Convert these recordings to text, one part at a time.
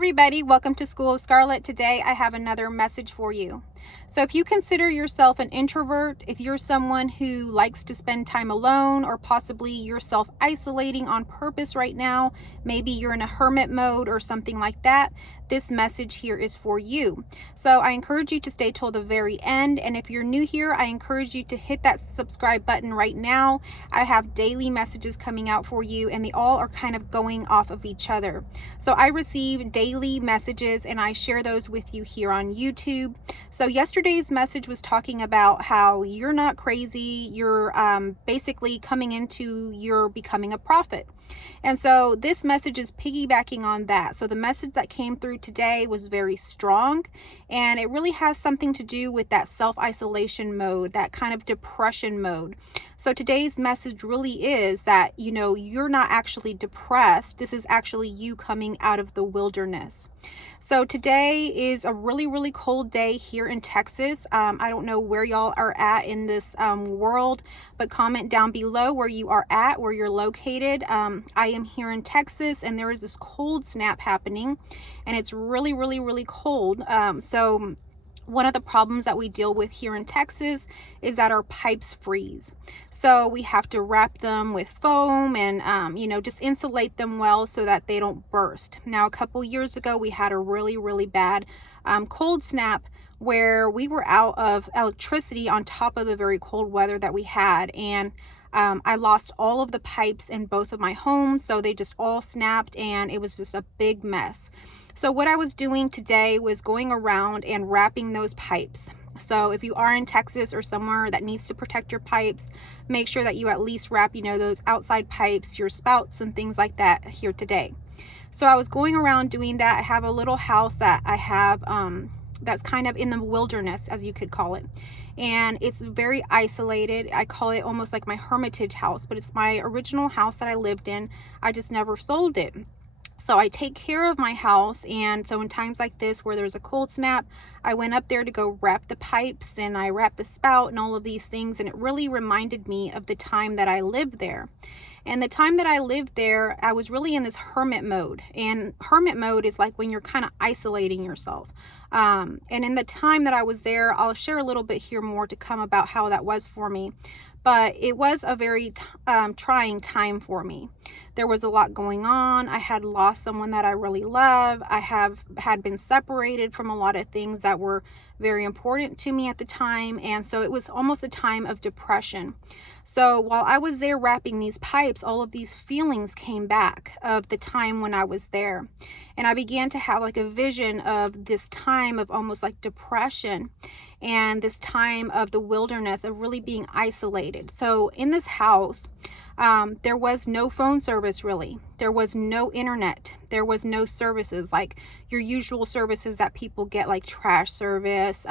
everybody, welcome to School of Scarlet. Today I have another message for you. So if you consider yourself an introvert, if you're someone who likes to spend time alone, or possibly you're self-isolating on purpose right now, maybe you're in a hermit mode or something like that, this message here is for you. So I encourage you to stay till the very end, and if you're new here, I encourage you to hit that subscribe button right now. I have daily messages coming out for you, and they all are kind of going off of each other. So I receive daily messages and I share those with you here on YouTube. So yesterday's message was talking about how you're not crazy, you're basically coming into you're becoming a prophet. And so this message is piggybacking on that. So the message that came through today was very strong, and it really has something to do with that self-isolation mode, that kind of depression mode. So today's message really is that, you're not actually depressed. This is actually you coming out of the wilderness. So today is a really, really cold day here in Texas. I don't know where y'all are at in this world, but comment down below where you are at, where you're located. I am here in Texas, and there is this cold snap happening, and it's really, really, really cold. So one of the problems that we deal with here in Texas is that our pipes freeze. So we have to wrap them with foam and, just insulate them well so that they don't burst. Now, a couple years ago, we had a really, really bad cold snap where we were out of electricity on top of the very cold weather that we had. And I lost all of the pipes in both of my homes. So they just all snapped, and it was just a big mess. So what I was doing today was going around and wrapping those pipes. So if you are in Texas or somewhere that needs to protect your pipes, make sure that you at least wrap, those outside pipes, your spouts and things like that here today. So I was going around doing that. I have a little house that I have that's kind of in the wilderness, as you could call it. And it's very isolated. I call it almost like my hermitage house, but it's my original house that I lived in. I just never sold it. So I take care of my house, and so in times like this where there's a cold snap, I went up there to go wrap the pipes, and I wrapped the spout and all of these things, and it really reminded me of the time that I lived there. And the time that I lived there, I was really in this hermit mode, and hermit mode is like when you're kind of isolating yourself. And in the time that I was there, I'll share a little bit here more to come about how that was for me. But it was a very trying time for me. There was a lot going on. I had lost someone that I really love. I had been separated from a lot of things that were very important to me at the time. And so it was almost a time of depression. So while I was there wrapping these pipes, all of these feelings came back of the time when I was there. And I began to have like a vision of this time of almost like depression, and this time of the wilderness, of really being isolated. So in this house, there was no phone service really. There was no internet. There was no services like your usual services that people get, like trash service,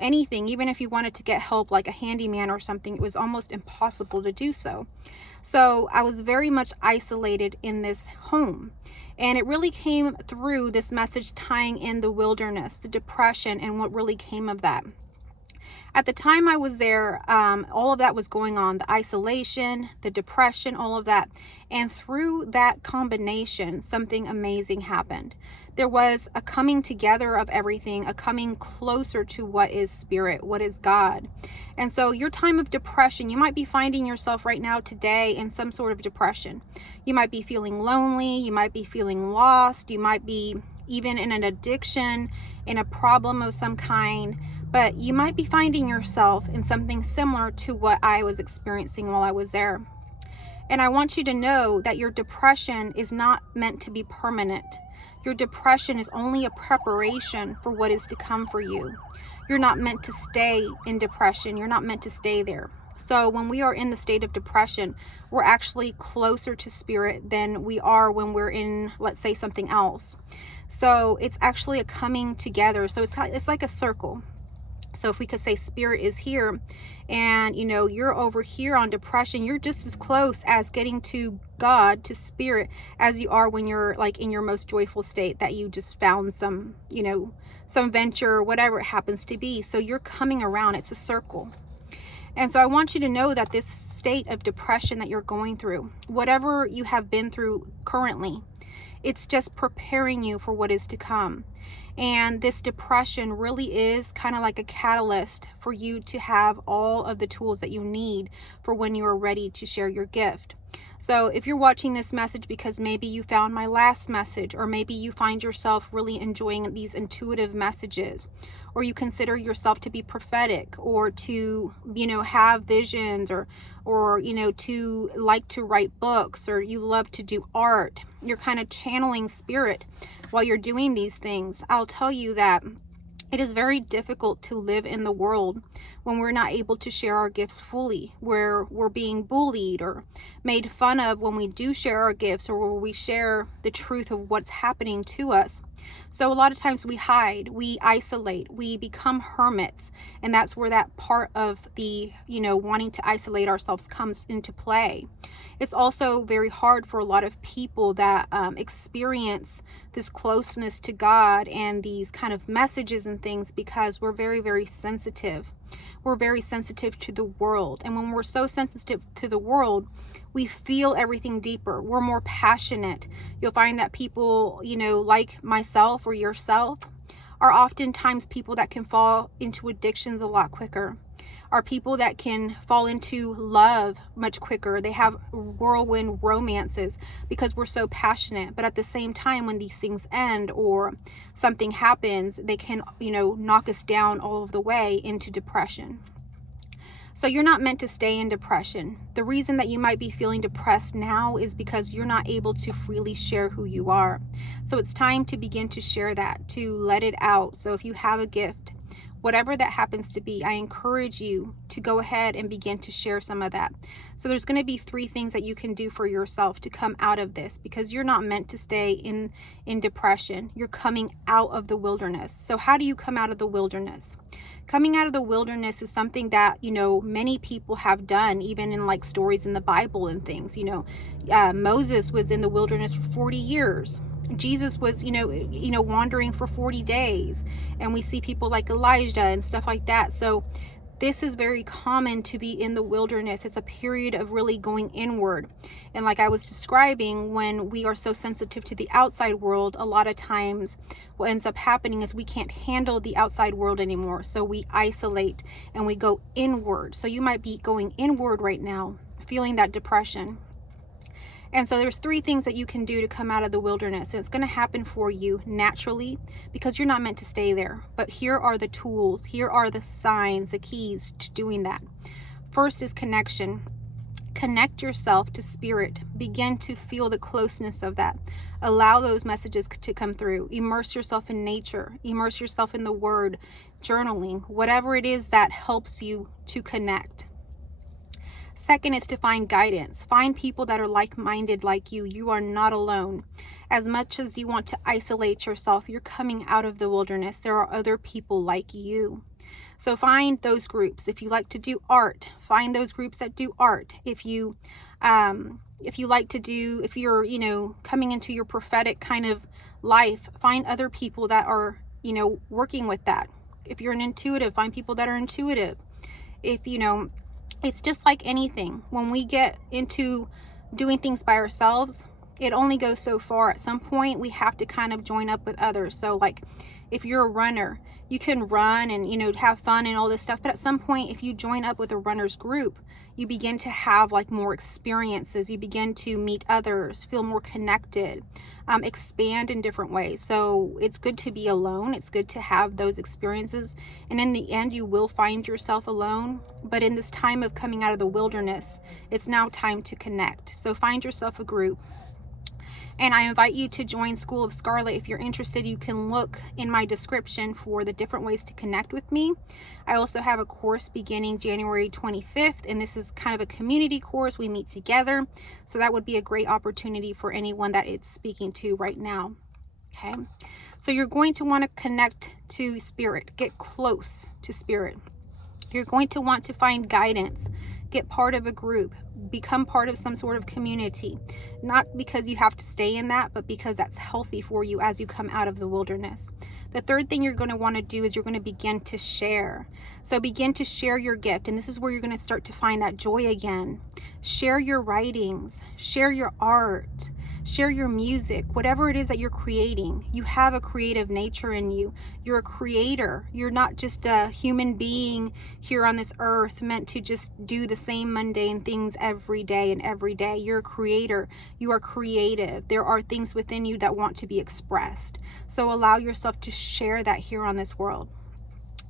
anything. Even if you wanted to get help like a handyman or something, it was almost impossible to do so. So I was very much isolated in this home. And it really came through this message tying in the wilderness, the depression, and what really came of that. At the time I was there, all of that was going on, the isolation, the depression, all of that. And through that combination, something amazing happened. There was a coming together of everything, a coming closer to what is spirit, what is God. And so your time of depression, you might be finding yourself right now today in some sort of depression. You might be feeling lonely, you might be feeling lost, you might be even in an addiction, in a problem of some kind. But you might be finding yourself in something similar to what I was experiencing while I was there. And I want you to know that your depression is not meant to be permanent. Your depression is only a preparation for what is to come for you. You're not meant to stay in depression. You're not meant to stay there. So when we are in the state of depression, we're actually closer to spirit than we are when we're in, let's say, something else. So it's actually a coming together. So it's like a circle. So if we could say spirit is here, and you're over here on depression, you're just as close as getting to God, to spirit, as you are when you're like in your most joyful state, that you just found some venture or whatever it happens to be. So you're coming around. It's a circle. And so I want you to know that this state of depression that you're going through, whatever you have been through currently, It's just preparing you for what is to come. And this depression really is kind of like a catalyst for you to have all of the tools that you need for when you are ready to share your gift. So if you're watching this message because maybe you found my last message, or maybe you find yourself really enjoying these intuitive messages, or you consider yourself to be prophetic, or to, have visions, or to like to write books, or you love to do art, you're kind of channeling spirit while you're doing these things, I'll tell you that it is very difficult to live in the world when we're not able to share our gifts fully, where we're being bullied or made fun of when we do share our gifts, or where we share the truth of what's happening to us. So a lot of times we hide, we isolate, we become hermits, and that's where that part of the, wanting to isolate ourselves comes into play. It's also very hard for a lot of people that experience this closeness to God and these kind of messages and things, because we're very, very sensitive. We're very sensitive to the world. And when we're so sensitive to the world, we feel everything deeper. We're more passionate. You'll find that people, like myself or yourself, are oftentimes people that can fall into addictions a lot quicker, are people that can fall into love much quicker. They have whirlwind romances because we're so passionate. But at the same time, when these things end or something happens, they can, knock us down all of the way into depression. So you're not meant to stay in depression. The reason that you might be feeling depressed now is because you're not able to freely share who you are. So it's time to begin to share that, to let it out. So if you have a gift, whatever that happens to be, I encourage you to go ahead and begin to share some of that. So there's going to be 3 things that you can do for yourself to come out of this, because you're not meant to stay in depression. You're coming out of the wilderness. So how do you come out of the wilderness? Coming out of the wilderness is something that, many people have done, even in like stories in the Bible and things. Moses was in the wilderness for 40 years. Jesus was, wandering for 40 days. And we see people like Elijah and stuff like that. So this is very common to be in the wilderness. It's a period of really going inward. And like I was describing, when we are so sensitive to the outside world, a lot of times what ends up happening is we can't handle the outside world anymore. So we isolate and we go inward. So you might be going inward right now, feeling that depression. And so there's 3 things that you can do to come out of the wilderness. And it's going to happen for you naturally, because you're not meant to stay there. But here are the tools. Here are the signs, the keys to doing that. First is connection. Connect yourself to spirit. Begin to feel the closeness of that. Allow those messages to come through. Immerse yourself in nature. Immerse yourself in the word, journaling, whatever it is that helps you to connect. Second is to find guidance. Find people that are like-minded like you. You are not alone. As much as you want to isolate yourself, you're coming out of the wilderness. There are other people like you. So find those groups. If you like to do art, find those groups that do art. If you like to do, if you're, coming into your prophetic kind of life, find other people that are, working with that. If you're an intuitive, find people that are intuitive. If, it's just like anything. When we get into doing things by ourselves, it only goes so far. At some point, we have to kind of join up with others. So like if you're a runner, you can run and, have fun and all this stuff. But at some point, if you join up with a runner's group, you begin to have like more experiences. You begin to meet others, feel more connected, expand in different ways. So it's good to be alone. It's good to have those experiences. And in the end, you will find yourself alone. But in this time of coming out of the wilderness, it's now time to connect. So find yourself a group. And I invite you to join School of Scarlet. If you're interested, you can look in my description for the different ways to connect with me. I also have a course beginning January 25th, and this is kind of a community course. We meet together. So that would be a great opportunity for anyone that it's speaking to right now. Okay. So you're going to want to connect to spirit, get close to spirit. You're going to want to find guidance, get part of a group, become part of some sort of community, not because you have to stay in that, but because that's healthy for you as you come out of the wilderness. The third thing you're going to want to do is you're going to begin to share. So begin to share your gift. And this is where you're going to start to find that joy again. Share your writings, share your art, Share your music, whatever it is that you're creating. You have a creative nature in you. You're a creator. You're not just a human being here on this earth meant to just do the same mundane things every day and every day. You're a creator. You are creative. There are things within you that want to be expressed. So allow yourself to share that here on this world.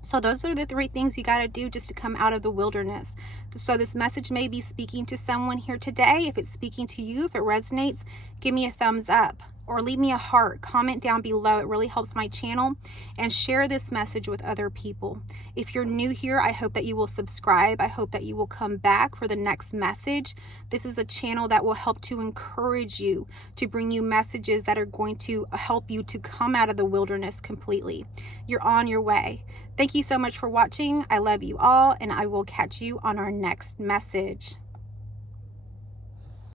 So those are the 3 things you got to do just to come out of the wilderness. So this message may be speaking to someone here today. If it's speaking to you, if it resonates, give me a thumbs up or leave me a heart. Comment down below. It really helps my channel. And share this message with other people. If you're new here, I hope that you will subscribe. I hope that you will come back for the next message. This is a channel that will help to encourage you, to bring you messages that are going to help you to come out of the wilderness completely. You're on your way. Thank you so much for watching. I love you all, and I will catch you on our next message.